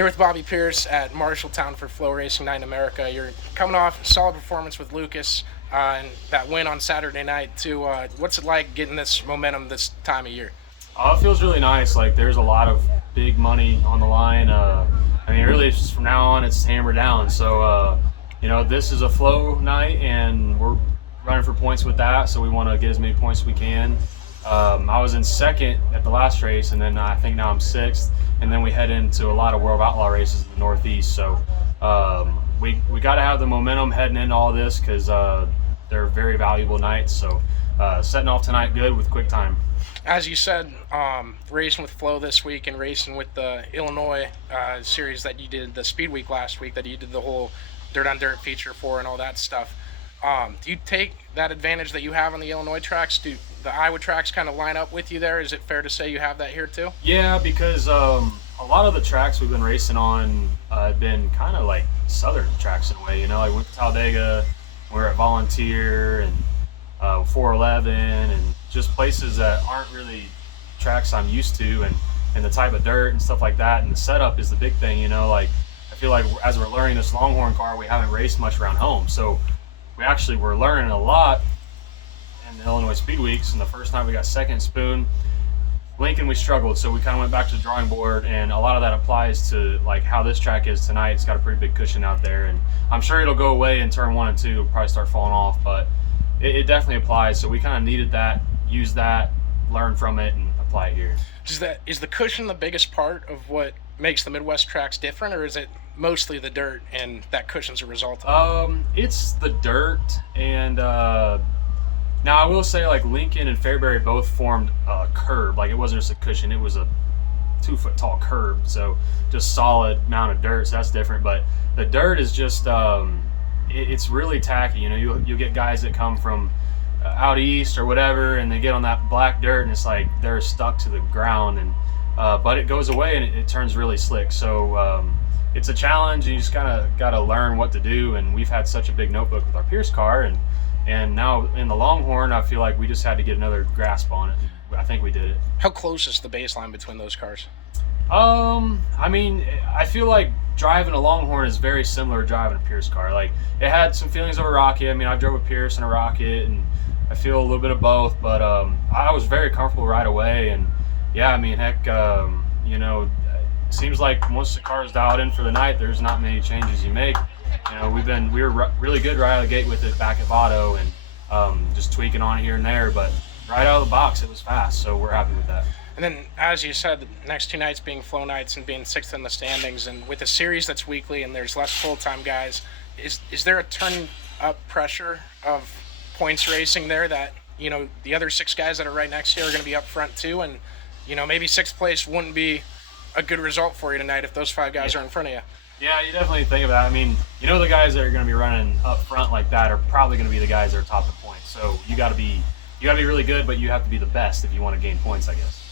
Here with Bobby Pierce at Marshalltown for Flow Racing Night in America. You're coming off a solid performance with Lucas and that win on Saturday night too. What's it like getting this momentum this time of year? It feels really nice. Like there's a lot of big money on the line. I mean, really, it's just from now on, it's hammer down. So, this is a flow night, and we're running for points with that. So we want to get as many points as we can. I was in second at the last race, and then I think now I'm sixth. And then we head into a lot of World Outlaw races in the Northeast. So we got to have the momentum heading into all this because they're very valuable nights. So setting off tonight good with quick time. As you said, racing with Flow this week and racing with the Illinois series that you did, the Speed Week last week that you did the whole dirt on dirt feature for and all that stuff. Do you take that advantage that you have on the Illinois tracks? Do the Iowa tracks kind of line up with you there? Is it fair to say you have that here too? Yeah, because a lot of the tracks we've been racing on have been kind of like southern tracks in a way. Like we went to Talladega, we were at Volunteer and 411, and just places that aren't really tracks I'm used to, and the type of dirt and stuff like that. And the setup is the big thing. Like I feel like as we're learning this Longhorn car, we haven't raced much around home, so we actually were learning a lot in the Illinois Speed Weeks. And the first night we got second spoon. Lincoln, we struggled, so we kind of went back to the drawing board, and a lot of that applies to like how this track is tonight. It's got a pretty big cushion out there, and I'm sure it'll go away in turn 1 and 2. It'll probably start falling off, but it definitely applies. So we kind of needed that, use that, learn from it, and apply it here. Is the cushion the biggest part of what makes the Midwest tracks different, or is it mostly the dirt and that cushion's a result of it? It's the dirt, and now I will say like Lincoln and Fairbury both formed a curb. Like it wasn't just a cushion; it was a 2-foot tall curb. So just solid amount of dirt. So that's different. But the dirt is just it's really tacky. You'll get guys that come from out east or whatever, and they get on that black dirt, and it's like they're stuck to the ground. And but it goes away, and it turns really slick. So it's a challenge, and you just kind of got to learn what to do. And we've had such a big notebook with our Pierce car, and now in the Longhorn, I feel like we just had to get another grasp on it. I think we did it. How close is the baseline between those cars? I mean, I feel like driving a Longhorn is very similar to driving a Pierce car. Like it had some feelings of a Rocket. I mean, I've drove a Pierce and a Rocket, and I feel a little bit of both. But I was very comfortable right away, and yeah, I mean, heck, it seems like once the car is dialed in for the night, there's not many changes you make. We were really good right out of the gate with it back at Votto, and just tweaking on it here and there, but right out of the box it was fast, so we're happy with that. And then, as you said, the next 2 nights being flow nights and being 6th in the standings, and with a series that's weekly and there's less full-time guys, is there a turn up pressure of points racing there that the other 6 guys that are right next to you are going to be up front too, and maybe 6th place wouldn't be a good result for you tonight if those 5 guys are in front of you? Yeah, you definitely think of that. I mean, the guys that are going to be running up front like that are probably going to be the guys that are top of points. So you got to be really good, but you have to be the best if you want to gain points, I guess.